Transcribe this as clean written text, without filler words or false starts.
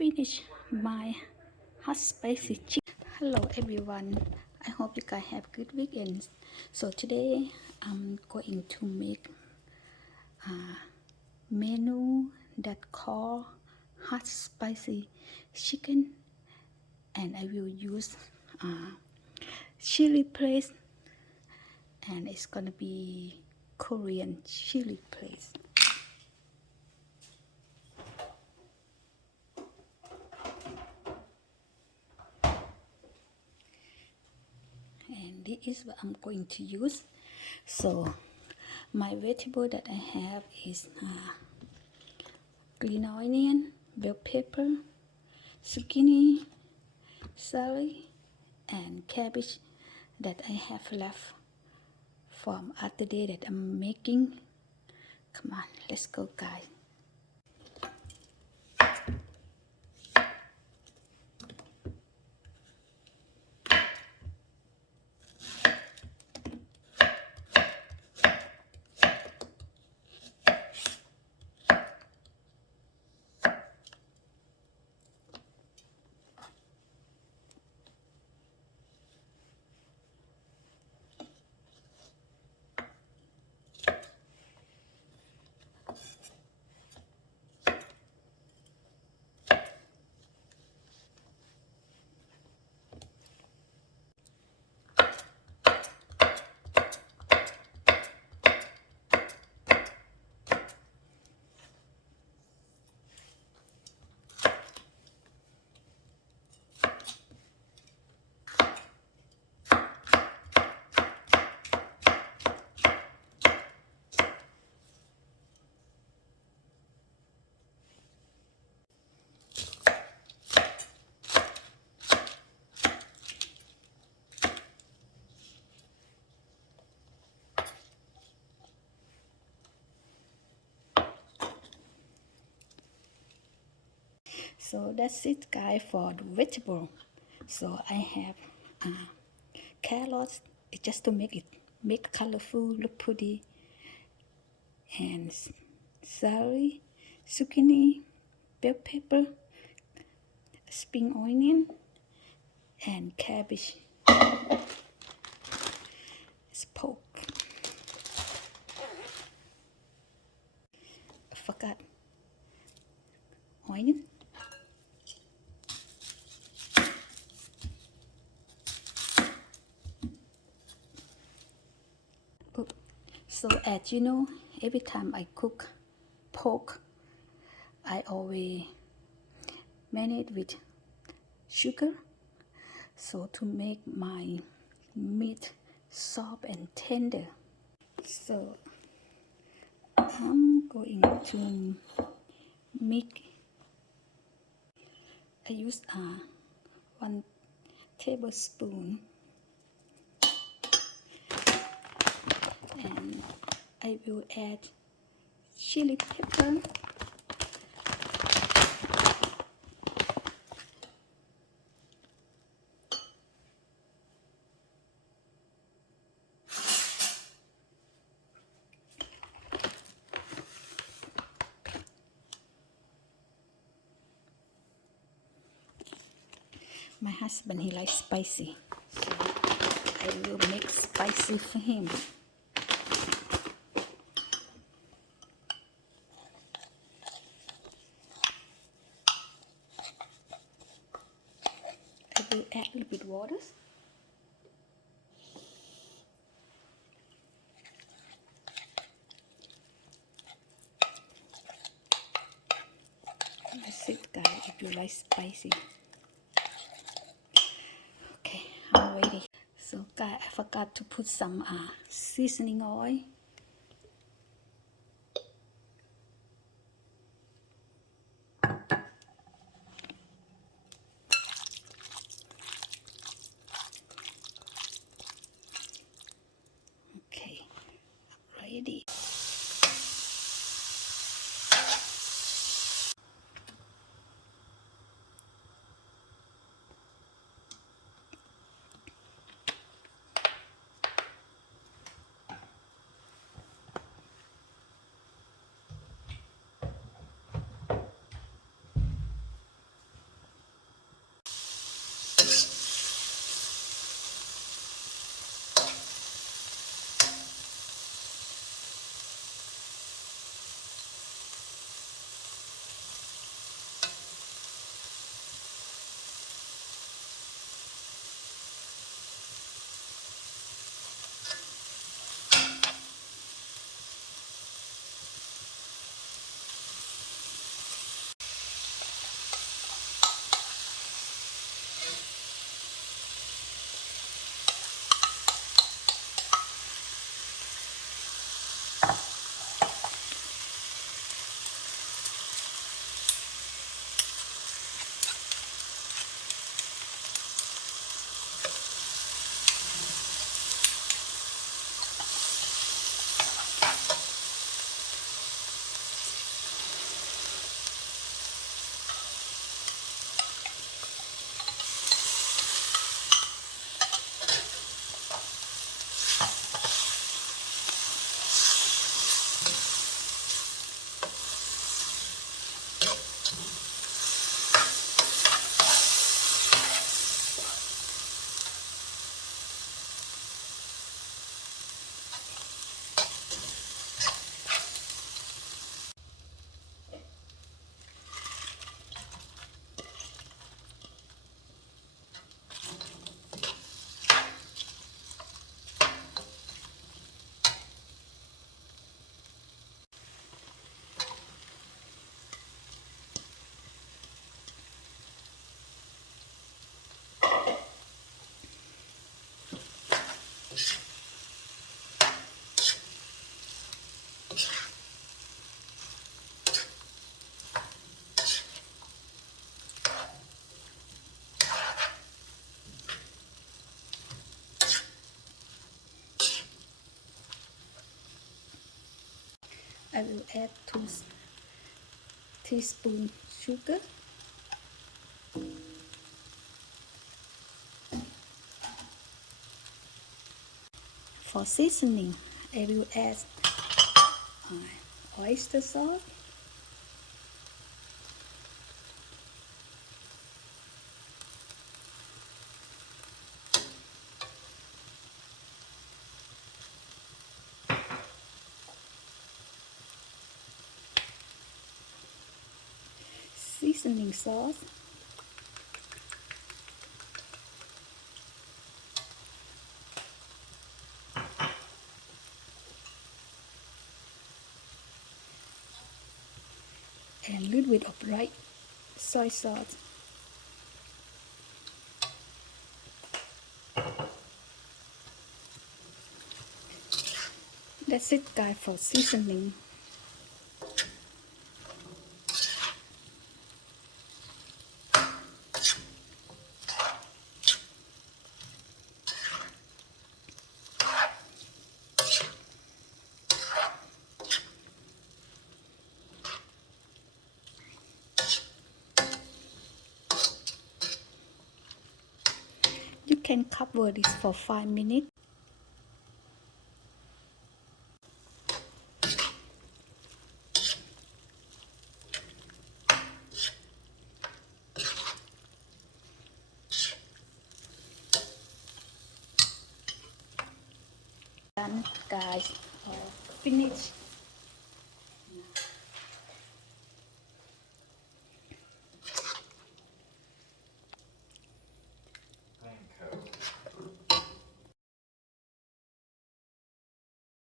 finished my hot spicy chicken. Hello everyone, I hope you guys have good weekends. So today I'm going to make a menu that called hot spicy chicken, and I will use chili paste, and it's gonna be Korean chili paste. And this is what I'm going to use. So my vegetable that I have is green onion, bell pepper, zucchini, celery, and cabbage that I have left from other day that I'm making. Come on, let's go guys. So that's it guys for the vegetable. So I have carrots, just to make colorful, look pretty, and celery, zucchini, bell pepper, spring onion, and cabbage. It's pork. I forgot onion. So as you know, every time I cook pork, I always marinate with sugar, so to make my meat soft and tender. So I'm going to make, I use 1 tablespoon, and I will add chili pepper, my husband, he likes spicy, so I will make spicy for him. I will add a little bit water. That's it guys, if you like spicy. Okay, I'm ready. So guys, I forgot to put some seasoning oil. Okay, ready. I will add 2 teaspoons sugar. For seasoning, I will add oyster sauce, seasoning sauce, and a little bit of bright soy sauce. That's it, guys, for seasoning. You can cover this for 5 minutes. Done, guys. Finish.